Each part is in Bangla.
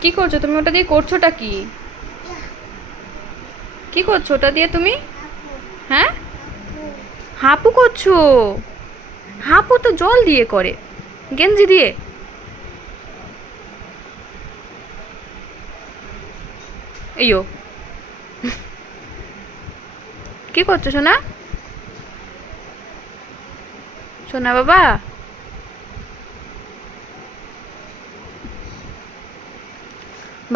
কি করছো তুমি? ওটা দিয়ে করছোটা কি? কি করছো ওটা দিয়ে তুমি? হ্যাঁ, হাঁপু করছো? হাঁপু তো জল দিয়ে করে, গেঞ্জি দিয়ে। এইও, কি করছো সোনা? সোনা বাবা,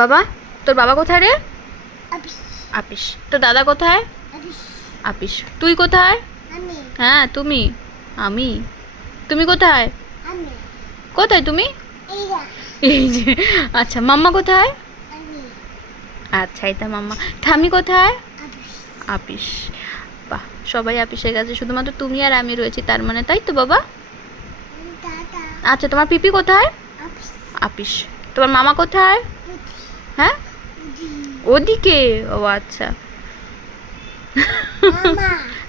বাবা, তোর বাবা কোথায় রে? আপিস। তোর দাদা কোথায়? আপিস। তুই কোথায়? হ্যাঁ তুমি। আমি। তুমি কোথায়? কোথায় তুমি? এই যে। আচ্ছা, মাম্মা কোথায়? আচ্ছা, এটা মাম্মা। ঠাম্মি কোথায়? আপিস। বাহ, সবাই আপিসে গেছে, শুধুমাত্র তুমি আর আমি রয়েছি তার মানে, তাই তো বাবা? আচ্ছা, তোমার পিপি কোথায়? আপিস। তোমার মামা কোথায়? হ্যাঁ, ওদিকে। ও আচ্ছা।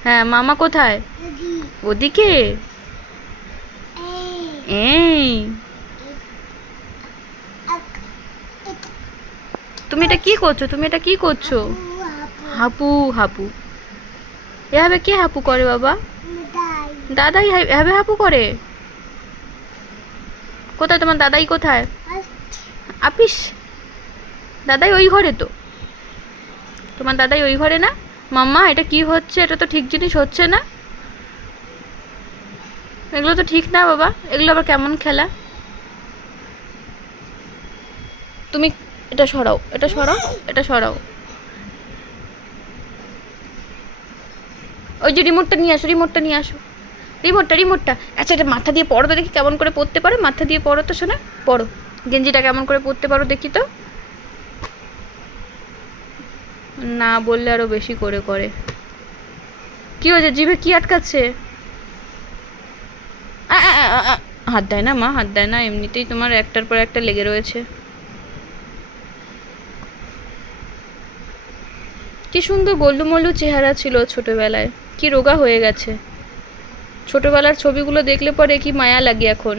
হ্যাঁ, মামা কোথায়? ওদিকে। এই, তুমি এটা কি করছো? তুমি এটা কি করছো? হাপু হাপু। এভাবে কে হাপু করে বাবা? দাদাই এভাবে হাপু করে? কোথায় তোমার দাদাই কোথায়? আপিস। দাদাই ওই ঘরে তো। তোমার দাদাই ওই ঘরে না? মাম্মা, এটা কি হচ্ছে? এটা তো ঠিক জিনিস হচ্ছে না। এগুলো তো ঠিক না বাবা, এগুলো আবার কেমন খেলা? তুমি এটা সরাও, এটা সরাও, এটা সরাও। ওই যে রিমোটটা নিয়ে আসো, রিমোটটা নিয়ে আসো। রিমোটটা। আচ্ছা, এটা মাথা দিয়ে পড়ো তো দেখি কেমন করে পড়তে পারো। মাথা দিয়ে পড়ো তো শোনা, পড়ো। গেঞ্জিটা কেমন করে পড়তে পারো দেখি তো। না বললে আরো বেশি করে করে। কি হয়েছে? জিভে কি আটকাচ্ছে? হাত দেয় না মা, হাত দেয় না, এমনিতেই তোমার একটার পর একটা লেগে রয়েছে। কি সুন্দর গোলুমলু চেহারা ছিল ছোটবেলায়, কি রোগা হয়ে গেছে। ছোটবেলার ছবিগুলো দেখলে পরে কি মায়া লাগে এখন।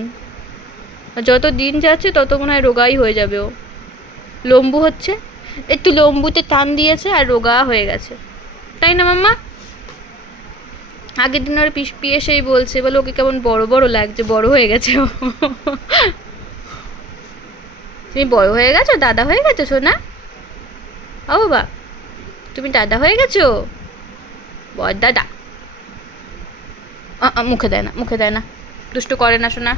আর যত দিন যাচ্ছে তত মনে হয় রোগাই হয়ে যাবে ও। লম্বু হচ্ছে, একটু লম্বুতে টান দিয়েছে আর রোগা হয়ে গেছে, তাই না মাম্মা? আগের দিন ওর পিসপি এসেই বলছে, বলে ওকে কেমন বড় বড় লাগছে, বড় হয়ে গেছে ও। তুমি বড় হয়ে গেছো, দাদা হয়ে গেছো সোনা? ও বাবা, তুমি দাদা হয়ে গেছো? বড় দাদা। মুখে দেয় না, মুখে দেয় না, দুষ্টু করে না সোনা।